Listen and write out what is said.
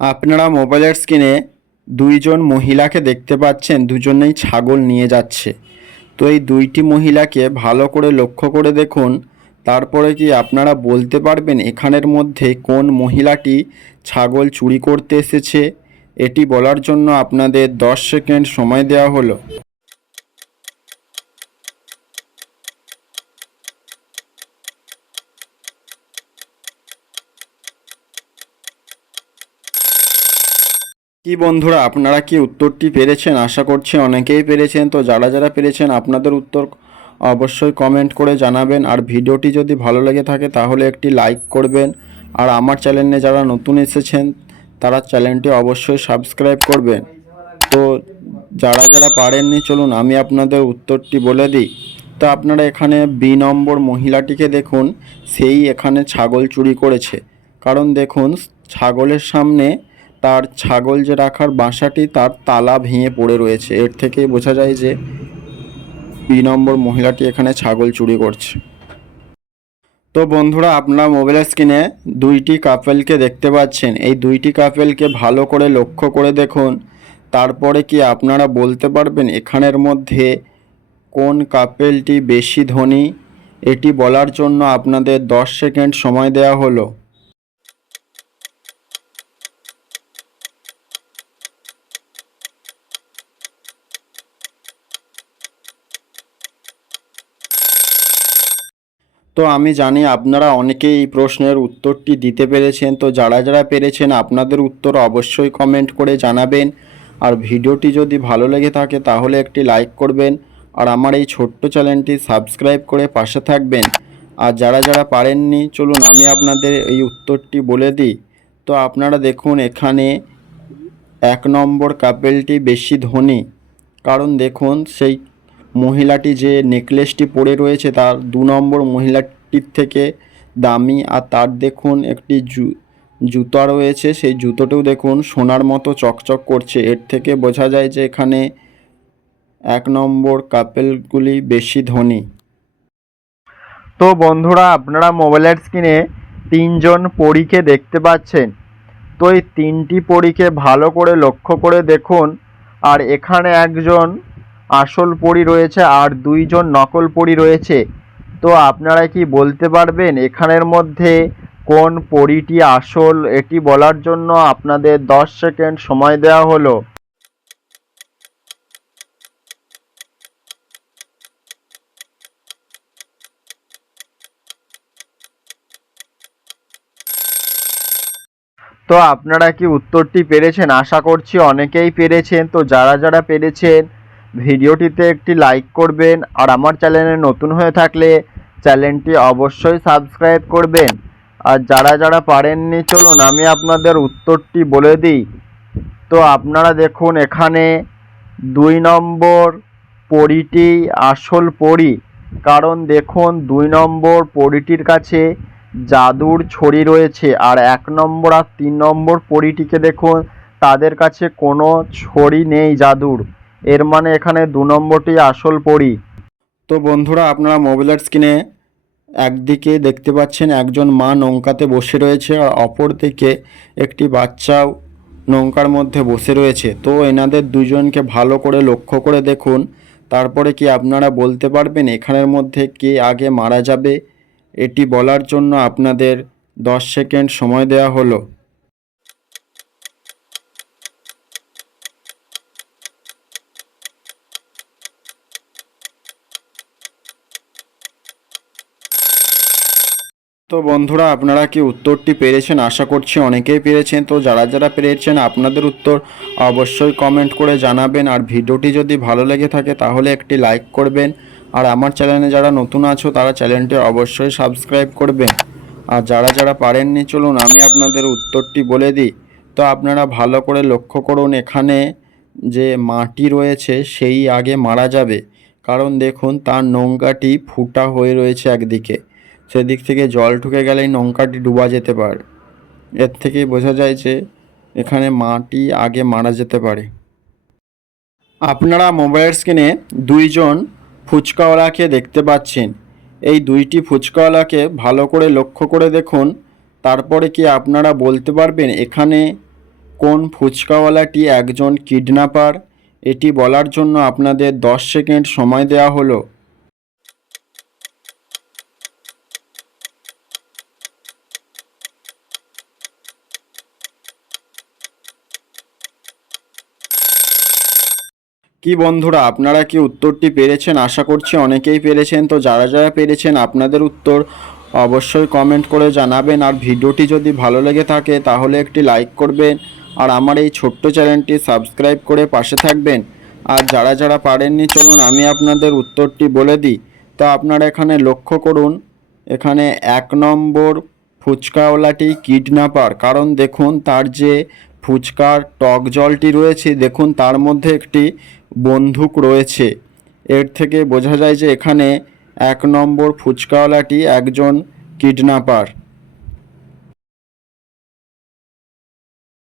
আপনারা মোবাইলের স্ক্রিনে দুইজন মহিলাকে দেখতে পাচ্ছেন, দুজনেই ছাগল নিয়ে যাচ্ছে। তো এই দুইটি মহিলাকে ভালো করে লক্ষ্য করে দেখুন, তারপরে কি আপনারা বলতে পারবেন এখানের মধ্যে কোন মহিলাটি ছাগল চুরি করতে এসেছে? এটি বলার জন্য আপনাদের 10 সেকেন্ড সময় দেওয়া হলো। কি বন্ধুরা, আপনারা কি উত্তরটি পেরেছেন? আশা করছি অনেকেই পেরেছেন। তো যারা যারা পেরেছেন আপনাদের উত্তর অবশ্যই কমেন্ট করে জানাবেন। আর ভিডিওটি যদি ভালো লেগে থাকে তাহলে একটি লাইক করবেন। আর আমার চ্যানেলে যারা নতুন এসেছেন তারা চ্যানেলটি অবশ্যই সাবস্ক্রাইব করবেন। তো যারা যারা পারেননি, চলুন আমি আপনাদের উত্তরটি বলে দিই। তো আপনারা এখানে বি নম্বর মহিলাটিকে দেখুন, সেই এখানে ছাগল চুরি করেছে। কারণ দেখুন, ছাগলের সামনে তার ছাগল যে রাখার বাসাটি তার তালা ভেঙে পড়ে রয়েছে। এর থেকেই বোঝা যায় যে বি নম্বর মহিলাটি এখানে ছাগল চুরি করছে। তো বন্ধুরা, আপনারা মোবাইলের স্ক্রিনে দুইটি কাপেলকে দেখতে পাচ্ছেন। এই দুইটি কাপেলকে ভালো করে লক্ষ্য করে দেখুন, তারপরে কি আপনারা বলতে পারবেন এখানের মধ্যে কোন কাপেলটি বেশি ধনী? এটি বলার জন্য আপনাদের 10 সেকেন্ড সময় দেওয়া হলো। তো আমি জানি আপনারা অনেকেই এই প্রশ্নের উত্তরটি দিতে পেরেছেন। তো যারা যারা পেরেছেন আপনাদের উত্তর অবশ্যই কমেন্ট করে জানাবেন। আর ভিডিওটি যদি ভালো লেগে থাকে তাহলে একটি লাইক করবেন। আর আমার এই ছোট্ট চ্যানেলটি সাবস্ক্রাইব করে পাশে থাকবেন। আর যারা যারা পারেননি, চলুন আমি আপনাদের এই উত্তরটি বলে দিই। তো আপনারা দেখুন, এখানে 1 নম্বর কাপেলটি বেশি ধনী। কারণ দেখুন, সেই মহিলাটি যে নেকলেসটি পরে রয়েছে তার 2 নম্বর মহিলাটির থেকে দামি। আর তার দেখুন একটি জুতা রয়েছে, সেই জুতোটাও দেখুন সোনার মতো চকচক করছে। এর থেকে বোঝা যায় যে এখানে 1 নম্বর কাপেলগুলি বেশি ধনী। তো বন্ধুরা, আপনারা মোবাইলের স্ক্রিনে 3জন পরীকে দেখতে পাচ্ছেন। তো এই 3টি পরীকে ভালো করে লক্ষ্য করে দেখুন। আর এখানে একজন আসল পরী রয়েছে আর 2জন নকল পরী রয়েছে। তো আপনারা কি বলতে পারবেন এখানের মধ্যে কোন পরীটি আসল? এটি বলার জন্য আপনাদের 10 সেকেন্ড সময় দেওয়া হলো। তো আপনারা কি উত্তরটি পেরেছেন? আশা করছি অনেকেই পেরেছেন। তো যারা যারা পেরেছেন ভিডিওটিতে একটি লাইক করবেন। আর আমার চ্যানেলে নতুন হয়ে থাকলে চ্যানেলটি অবশ্যই সাবস্ক্রাইব করবেন। আর যারা যারা পারেননি, চলুন আমি আপনাদের উত্তরটি বলে দিই। তো আপনারা দেখুন, এখানে 2 নম্বর পরীটি আসল পরী। কারণ দেখুন, 2 নম্বর পরীটির কাছে জাদুর ছড়ি রয়েছে। আর 1 নম্বর আর 3 নম্বর পরীটিকে দেখুন, তাদের কাছে কোনো ছড়ি নেই জাদুর। এর মানে এখানে 2 নম্বরটি আসল পরী। তো বন্ধুরা, আপনারা মোবাইলের স্ক্রিনে একদিকে দেখতে পাচ্ছেন একজন মা নৌকাতে বসে রয়েছে, আর অপর দিকে একটি বাচ্চাও নৌকার মধ্যে বসে রয়েছে। তো এনাদের দুজনকে ভালো করে লক্ষ্য করে দেখুন, তারপরে কি আপনারা বলতে পারবেন এখানের মধ্যে কে আগে মারা যাবে? এটি বলার জন্য আপনাদের 10 সেকেন্ড সময় দেওয়া হলো। তো বন্ধুরা, আপনারা কি উত্তরটি পেরেছেন? আশা করছি অনেকেই পেরেছেন। তো যারা যারা পেরেছেন আপনাদের উত্তর অবশ্যই কমেন্ট করে জানাবেন। আর ভিডিওটি যদি ভালো লেগে থাকে তাহলে একটি লাইক করবেন। আর আমার চ্যানেলে যারা নতুন আছো তারা চ্যানেলটি অবশ্যই সাবস্ক্রাইব করবেন। আর যারা যারা পারেননি, চলুন আমি আপনাদের উত্তরটি বলে দিই। তো আপনারা ভালো করে লক্ষ্য করুন, এখানে যে মাটি রয়েছে সেই আগে মারা যাবে। কারণ দেখুন, তার নৌকাটি ফুটা হয়ে রয়েছে একদিকে, সেদিক থেকে জল ঢুকে গেলেই নৌকাটি ডুবা যেতে পারে। এর থেকেই বোঝা যায় যে এখানে মাটি আগে মারা যেতে পারে। আপনারা মোবাইলের স্ক্রিনে 2জন ফুচকাওয়ালাকে দেখতে পাচ্ছেন। এই 2টি ফুচকাওয়ালাকে ভালো করে লক্ষ্য করে দেখুন, তারপরে কি আপনারা বলতে পারবেন এখানে কোন ফুচকাওয়ালাটি একজন কিডন্যাপার? এটি বলার জন্য আপনাদের 10 সেকেন্ড সময় দেওয়া হলো। কি বন্ধুরা, আপনারা কি উত্তরটি পেরেছেন? আশা করছি অনেকেই পেরেছেন। তো যারা যারা পেরেছেন আপনাদের উত্তর অবশ্যই কমেন্ট করে জানাবেন। আর ভিডিওটি যদি ভালো লেগে থাকে তাহলে একটি লাইক করবেন আর আমার এই ছোট্ট চ্যানেলটি সাবস্ক্রাইব করে পাশে থাকবেন। আর যারা যারা পারেননি, চলুন আমি আপনাদের উত্তরটি বলে দিই। তো আপনারা এখানে লক্ষ্য করুন, এখানে 1 নম্বর ফুচকাওয়ালাটি কিডন্যাপার। কারণ দেখুন তার যে ফুচকার টক জলটি রয়েছে, দেখুন তার মধ্যে একটি বন্দুক রয়েছে। এর থেকে বোঝা যায় যে এখানে 1 নম্বর ফুচকাওয়ালাটি একজন কিডন্যাপার।